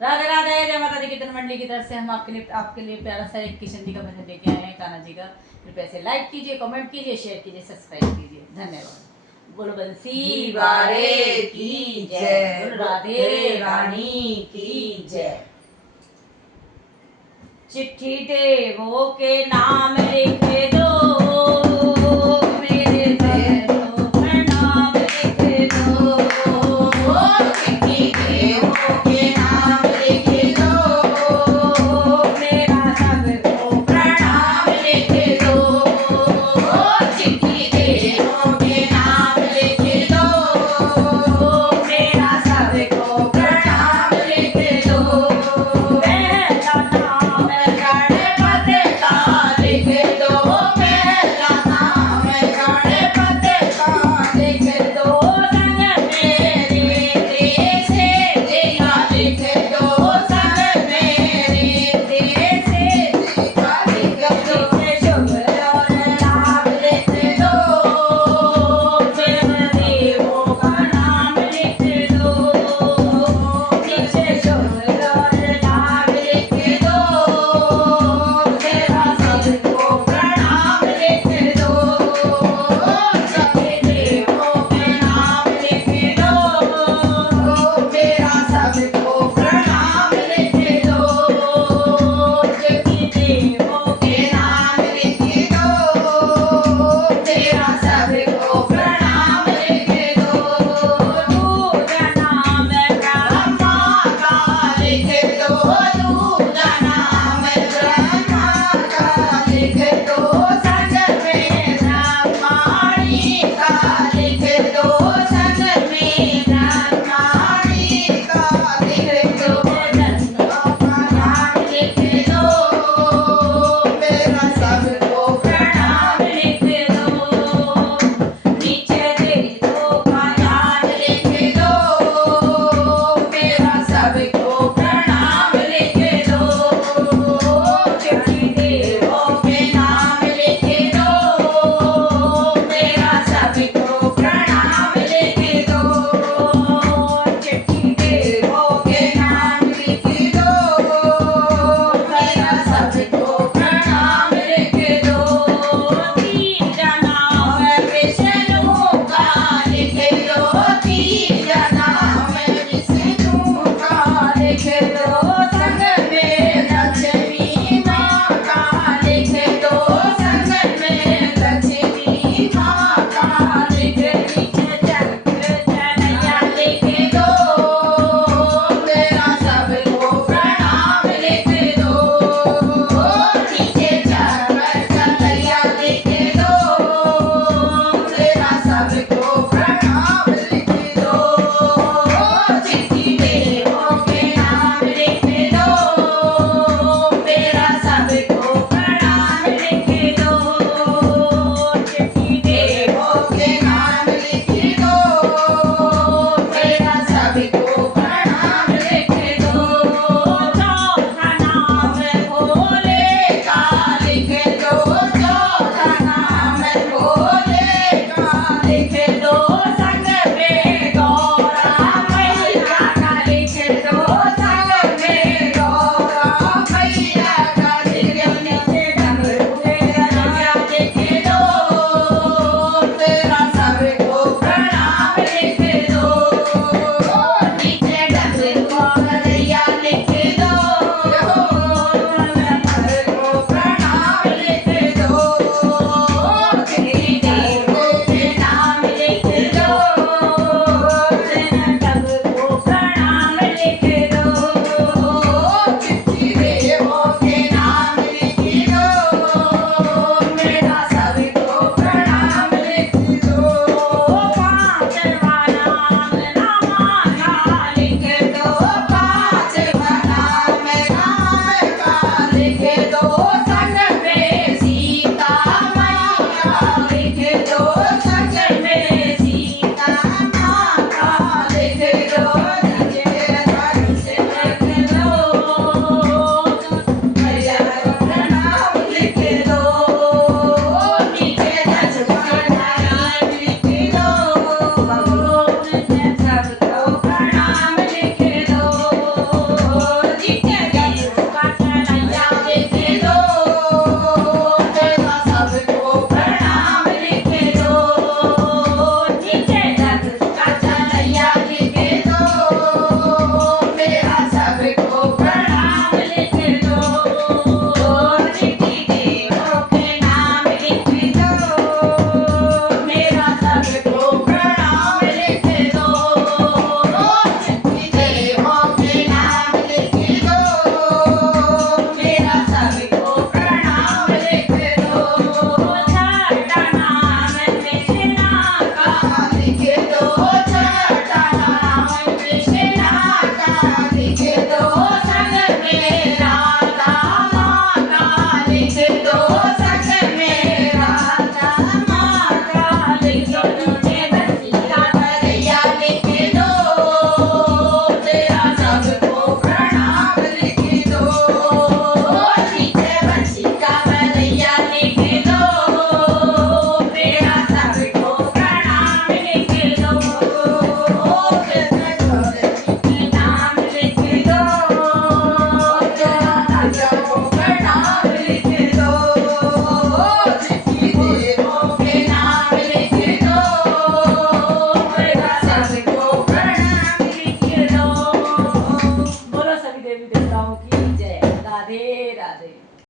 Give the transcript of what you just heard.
राधे राधे। जय माता दी कीर्तन मंडली की तरफ से हम आपके लिए प्यारा सा एक किशन जी का भजन लेके आए हैं। कान्हा जी का कृपया से लाइक कीजिए, कमेंट कीजिए, शेयर कीजिए, सब्सक्राइब कीजिए। धन्यवाद। बोलो बंसी वारे की जय, बोलो राधे रानी की जय। चिट्ठी देवों के नाम लिख दो, मेरे देवों का नाम लिख दो। चिट्ठी देवों के नाम लिख दो, मेरा सबको प्रणाम लिख दो। चिट्ठी देवों के नाम लिख दो, मेरा सबको प्रणाम लिख दो। पहला नाम गणपति का लिख दो, पहला नाम गणपति का लिख दो। संग मेरे देश जिया लिख दो, संग मेरे देश जिया लिख दो। शुभ और लाभ लिख दो, मेरे देवों का नाम लिख दो। नीचे शुभ और लाभ लिख दो। मेरा सबको प्रणाम लिख दो, सभी देवों के नाम लिख दो। मेरा सबको प्रणाम लिख दो, सभी देवों के नाम लिख दो। मेरा सबको प्रणाम लिख दो। दूजा नाम ब्रह्मा का लिख दो, दूजा नाम ब्रह्मा का लिख दो। संग में ब्रह्माणी का लिख दो, संग में ब्रह्माणी का लिख दो। का नाम लिख दो, मेरा सबको प्रणाम लिख दो। नीचे देवों का नाम लिख दो, मेरा सबको प्रणाम लिख दो। चिट्ठी देवों के नाम लिख दो, मेरा सबको प्रणाम लिख दो। चिट्ठी देवों के नाम लिख दो, मेरा सबको प्रणाम लिख दो। तीजा नाम विष्णु का लिख दो, तीजा नाम विष्णु का लिख